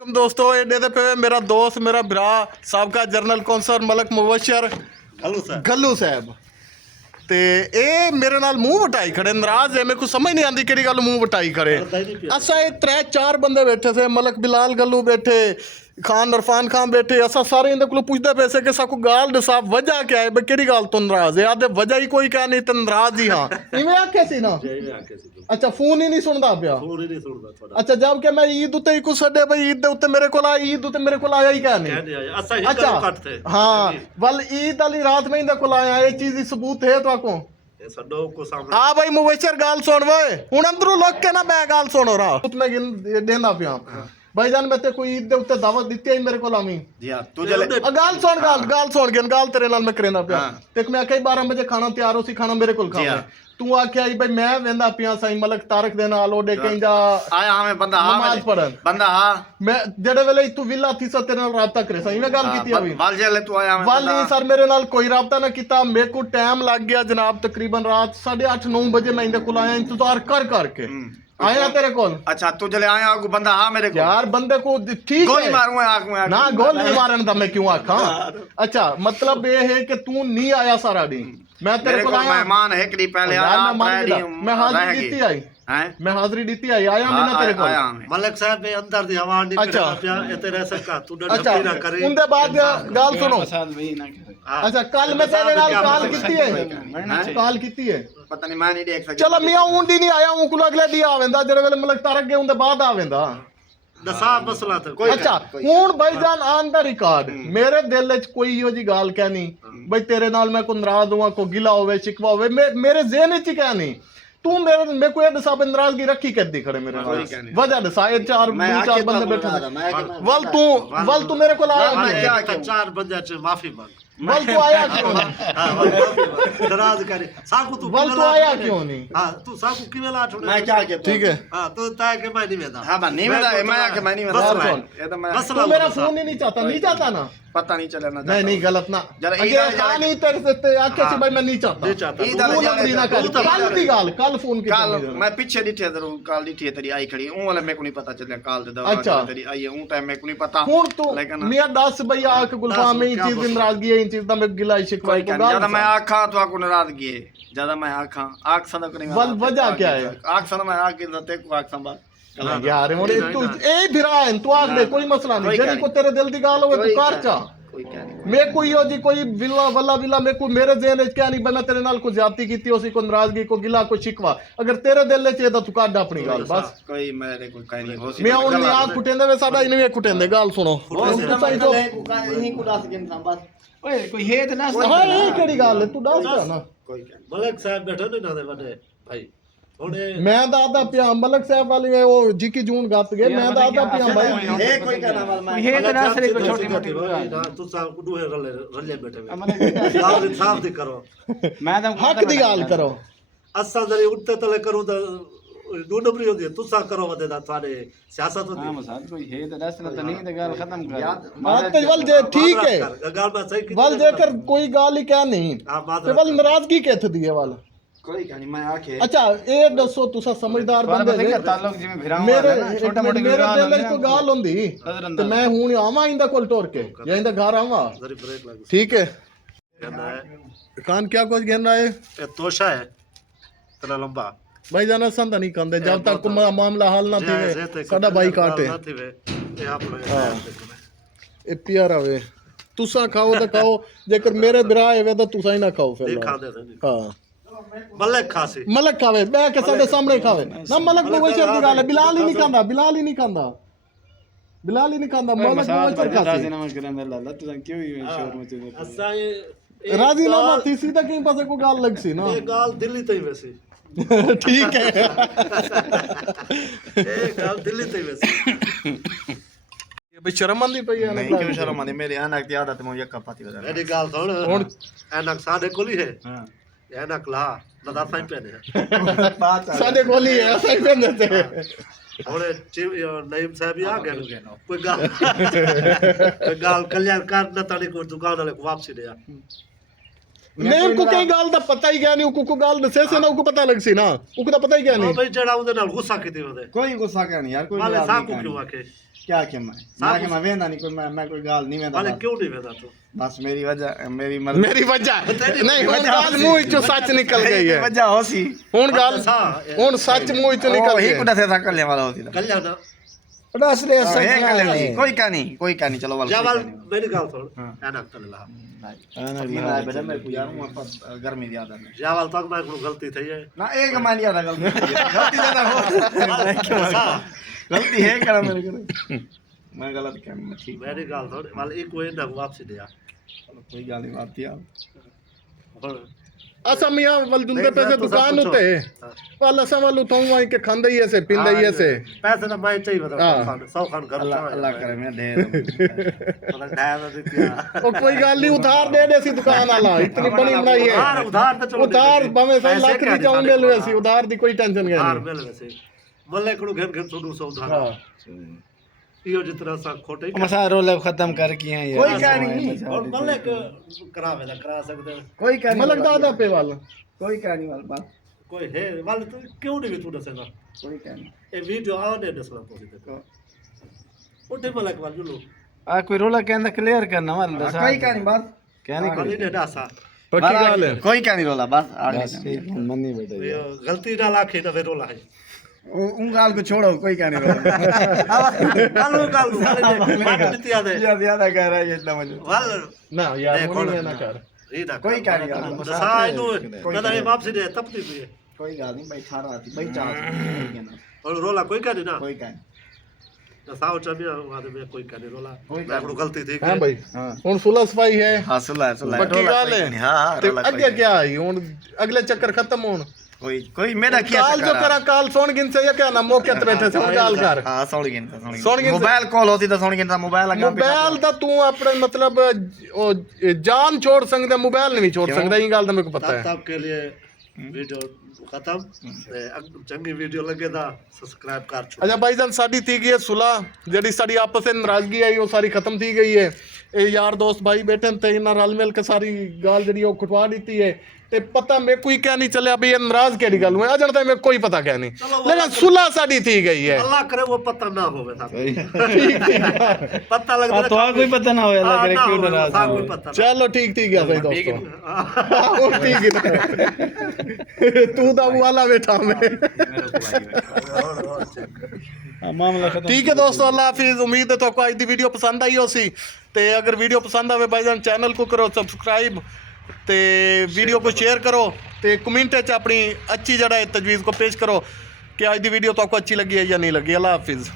दोस्तों एडे दे पे मेरा दोस्त मेरा भरा साबका जनरल कौंसल मलक मुबशर गल्लू साहब ते ए मेरे नाल मुंह वटाई खड़े नाराज है। मेरे को समझ नहीं आती केड़ी गल मुंह वटाई खड़े। असा ये 3-4 बंदे बैठे थे, मलक बिलाल गल्लू बैठे, खान इरफान खान बैठे। असा सारे इन्हें को पुछते पे से कि साकू गाल दे साहब वजह क्या है, केड़ी गल तो नाराज है? आदे वजह ही कोई क्या नहीं तो नाराज ही। हाँ इवें आखे सी ना। अच्छा फोन ही नहीं सुनदा पिया। अच्छा जब के मैं ईद उत्ते ही कुछ छड्डे भाई ईद दे उत्ते मेरे कोल आई, ईद उत्ते मेरे कोल आया ही क्या नहीं। अच्छा हाँ वल ईद वाली रात में इंदे कोल आया, ये चीज सबूत है तो को हाँ भाई मुबशर गाल सुन वे हुन अंदरों लग के ना मैं गाल सुनो रहा मैं देंदा पिया भाईजान। मैं ते कोई ईद दे उत्ते दावत दित्ती है मेरे कोल आमी तू चले गाल सुन गन गाल तेरे नाल मैं करेंदा पिया। ते मैं कई 12 बजे खाना तैयार हो सी, खाना मेरे कोल खावे तू आख्या भाई मैं वेंदा पिया साईं मलक तारक दे नाल ओडे कहिंदा आया हमें बंदा हां नमाज पढ़न बंदा हां मैं जेड़े वेले तू विला थी सा तेरे नाल राब्ता करे साईं मैं गल कीती अभी वाल जेले तू आया वाल नहीं सर मेरे नाल कोई राब्ता ना कीता। मेरे को टाइम लग गया जनाब तकरीबन रात 8:30-9 बजे मैं इंदे कोल आया इंतजार कर करके आया तेरे कोल। अच्छा तू चले आया को बंदा हां मेरे को यार बंदे को ठीक गोली मारूंगा आंख में ना गोल नहीं मारन दा मैं क्यों आखा। अच्छा मतलब ये है कि तू नहीं आया सारा दिन मैं तेरे को मेहमान है कड़ी पहले आया मैं हाजिरी दीती आई मैं हाजिरी दीती आई आया मैं ना तेरे को मलक साहब में अंदर दी हवा नहीं अच्छा पिया ए तेरे से का तू अच्छा ना करे उनके बाद गाल सुनो। अच्छा कल मैं तेरे नाल कॉल कीती है पता नहीं मैं नहीं देख सकता। चलो मियां ऊंडी नहीं आया हूं कुल अगले दी आवेंदा जेड़े वेले मलक तारक गए उनके बाद आवेंदा दसा मसला तो अच्छा हुन भाईजान ऑन द रिकॉर्ड मेरे दिल च कोई यो जी गाल क्या नहीं भाई तेरे नाल मैं को नाराज हुआ को गिला होवे शिकवा होवे मेरे ज़हन च क्या नहीं। तू मेरे को ये दसा नाराजगी रखी कर दी खड़े मेरे नाल वजह दसा 4 बंदे बैठे वल तू मेरे को आया 4 बंदे च माफी मांग वल तू आया क्यों नाराज करे साकू तू वल तू आया क्यों नहीं। हां तू साकू किवे ला छोड़े मैं क्या कहता ठीक है हां तो ताए के मैं नहीं वेदा हां मैं नहीं वेदा मैं आके मैं नहीं वेदा ये तो मैं तू मेरा फोन ही नहीं चाहता ना पता नहीं चले ना नहीं गलत ना नहीं तेरे से आके से भाई मैं नहीं चाहता कल फोन के कल मैं पीछे डिठे जरूर कल डिठे तेरी आई खड़ी ऊ वाले मेरे को नहीं पता चले कल दे अच्छा तेरी आई ऊ टाइम मेरे को नहीं पता हुन तू मियां 10 भाई आके गुलफाम में चीज की नाराजगी है इन चीज दा मैं गिला शिकवाई को ज्यादा मैं आखा तो आपको नाराजगी है ज्यादा मैं आखा आख सदा करेंगे वल वजह क्या है आख सदा मैं आके ते को आख संभाल यार मोरे तू ए भिरा है तू आख दे कोई मसला नहीं जेनी को तेरे दिल दी गाल होवे तू कर चा मैं कोई हो जी कोई विला वल्ला विला मैं को मेरे ज़हन क्या नहीं बना तेरे नाल को ज्यादती कीती उसी को नाराजगी को गिला को शिकवा अगर तेरे दिल ले चाहिए तो तू काट अपनी गाल बस कोई मेरे को कह नहीं हो मैं उन आग कुटेंदे वे साडा इने कुटेंदे गाल सुनो यही को दस के बस ओए कोई है तो ना हां ये केड़ी गाल है तू दस ना कोई मलक साहब बैठे ने ना दे बड़े भाई मैं दादा पिया मलक साहब वाली वो जी की जून गात गए मैं दादा पिया भाई है कोई का नाम मैं ये तो ना सरी को छोटी मोटी तू साहब को दुहे रले बैठे गाल साफ दी करो मैं तो हक दी गाल करो असा जरी उठते तले करूं तो दो नंबरी होती है तुसा करो वदे दा थारे सियासत होती हां मसाद कोई है तो दस ना तो नहीं तो गाल खत्म कर बात तो वल जे ठीक है गाल बात सही वल जेकर कोई गाल ही क्या नहीं ते वल नाराजगी कैथ दी है वल कोई कहानी मैं आके अच्छा ए दसो तुसा समझदार बंदे ने ताल्लुक जिमें भिराव मेरे छोटा मोटी मेरे दिल में तो गाल होंदी ते मैं हुन आवा इंदा कोल टोर के या इंदा घर आवा जरी ब्रेक लग ठीक है कहना है कान क्या कुछ कहना है ये तोशा है इतना लंबा भाई जाना संदा नहीं कंदे जब तक मामला हल ना थी साडा भाई काटे ये आप लोग ए प्यारा वे तुसा खाओ तो खाओ जेकर मेरे बिरा है तो तुसा ही ना खाओ फिर खा दे हां मलक खासी मलक खावे मैं के साडे सामने खावे ना मलक मुबशर दी गाल है बिलाल ही नहीं खांदा बिलाल ही नहीं खांदा मलक मुबशर खासी राजीनामा करन लाला तू क्यों ही शोर मचे असा ये राजीनामा थी सीधा कहीं पासे को गाल लग सी ना ये गाल दिल्ली तई वैसे ठीक है ये गाल दिल्ली तई वैसे ये भी शर्म आंदी पई है नहीं क्यों शर्म आंदी मेरी अनक की आदत में यक्का पाती बजा मेरी गाल सुन हुन एनक सादे कोली है हां एनक ला दादा साईं पहने साडे कोली है ऐसा ही पहन देते हमने नईम साहब ही आ गए कोई गाल कल्याण कार न ताड़ी को दुकान वाले को वापसी दे नेम को कई गाल दा पता ही क्या नहीं को गाल दसे से ना को पता लग सी ना को तो पता ही क्या नहीं भाई जड़ा उदे नाल गुस्सा कीती ओदे कोई गुस्सा क्या नहीं यार कोई वाले साकू क्यों आके क्या क्या मैं वेंदा नहीं कोई मैं कोई गाल नहीं वेंदा वाले क्यों नहीं वेदा तू बस मेरी वजह मेरी मर्जी मेरी वजह नहीं हुन गाल मुंह चो सच निकल गई है वजह होसी हुन गाल हुन सच मुंह चो निकल ही गई कुड़ा से सकल वाला होती कल्याण बस ले कोई का नहीं चलो वाला जा वाल मेरी गाल छोड़ एना तले ला बेटा मैं को यार गर्मी ज्यादा है जा वाल तक मैं को गलती थई है ना एक मान लिया था गलती ज्यादा हो गलती है क्या मेरे को मैं गलत क्या मैं ठीक मेरी गाल छोड़ वाल एक कोई ना वापसी दे कोई गाल नहीं बात यार असा मियां वल दुंदे पैसे दुकान उते वाल असा वाल उठाऊं वहीं के खांदे ही ऐसे पिंदे ही ऐसे पैसे ना मैं चाहिए बता 100 खान कर अल्लाह करे मैं दे मतलब ढाया दे दिया ओ कोई गाल नहीं उधार दे दे सी दुकान वाला इतनी बड़ी बनाई है उधार तो चलो उधार भावे 100 लाख दी जाऊं ले लो ऐसी उधार दी कोई टेंशन नहीं उधार मिल वैसे मल्ले कड़ू घेर घेर छोड़ू सो उधार इहो जितना सा खोटे मसा रोल खत्म कर किए हैं कोई का नहीं और मल्ले करावे ना करा सकते कोई का नहीं मलक दादा पे वाला कोई का नहीं वाल बात कोई है वाले तू क्यों नहीं तू दसेगा कोई का नहीं ए वीडियो आने दसला तो उठे मलक वाल जुलो आ कोई रोला के अंदर क्लियर करना वाल कोई का नहीं बात क्या नहीं खाली ने डासा पक्की गाल है कोई का नहीं रोला बस मन्नी बेटा ये गलती ना लाखे ना फिर रोला है उन गाल को छोड़ो कोई का नहीं रोला कालो कालो बात नहीं याद है ज्यादा कह रहा है इतना मुझे वाल ना यार मुनी ना कर ये ना कोई का नहीं दसाई नो कदा ये वापसी दे तब ती कोई गाल नहीं भाई खा रहा थी भाई चाह और रोला कोई का नहीं ना कोई का दसाओ चबिया वादे में कोई का नहीं रोला मैं गलती थी हां भाई हुन सुलह सफाई है हां सुला पक्की गाल है हां अगे क्या है हुन अगले चक्कर खत्म होन कोई मेरा क्या काल जो करा काल सोन गिन से या क्या ना मौके पे बैठे से गाल कर हां सोन गिन मोबाइल कॉल होती तो सोन गिन मोबाइल लगा मोबाइल दा तू अपने मतलब ओ जान छोड़ सकदा मोबाइल नहीं छोड़ सकदा ये गाल तो मेरे को पता है तब के लिए वीडियो खत्म चंगी वीडियो लगे दा सब्सक्राइब कर छो अच्छा भाईजान साडी थी गई है सुलह जेडी साडी आपस में नाराजगी आई वो सारी खत्म थी गई है ए यार दोस्त भाई बैठे थे ना रल मिल के सारी गाल जड़ी वो खुटवा दी है ते पता मैं कोई क्या नहीं चले अभी ये नाराज केड़ी गल हुई अजन तक मैं कोई पता क्या नहीं लेकिन सुलह साडी थी गई है अल्लाह करे वो पता ना होवे था ठीक पता लग तो कोई पता ना हो अल्लाह करे क्यों नाराज था कोई पता चलो ठीक ठीक है सही दोस्तों और ठीक है तू दा वाला बैठा मैं मामला खत्म ठीक है दोस्तों अल्लाह हाफिज उम्मीद है तो आपको आज दी वीडियो पसंद आई होसी ते अगर वीडियो पसंद आवे भाईजान चैनल को करो सब्सक्राइब ते वीडियो को शेयर करो ते कमेंट च अपनी अच्छी जड़ा तजवीज़ को पेश करो कि आज दी वीडियो तो आपको अच्छी लगी है या नहीं लगी अल्लाह हाफिज।